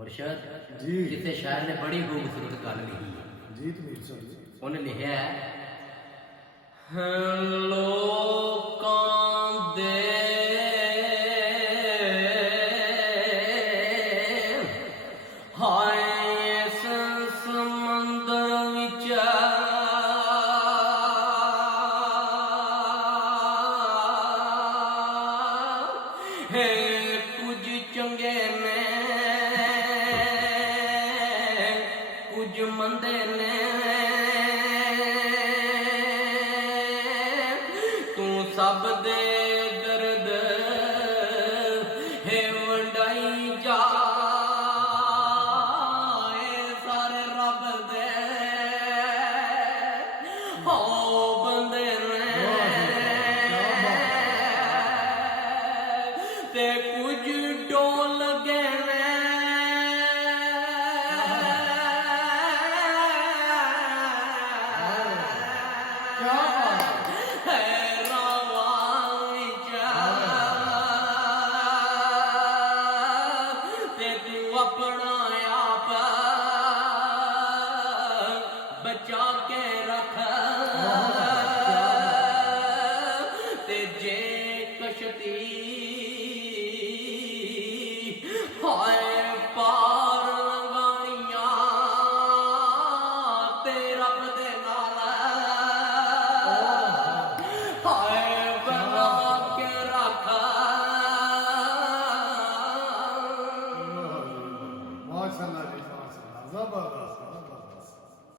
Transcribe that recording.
मुर्शद जी जिथे शायर ने बड़ी खूबसूरत गल लिखी है जी तमीर साहब जी उन्हें लिखा है लोकां दे हाय इस समंदर विच है कुछ चंगे ने कुछ मंदे ने तू सब दे दर्द है वंडाई जा सारे रब दे हो बंदे ने ते कुछ डोल गए ने अपना आप बचा के रख ते जे कश्ती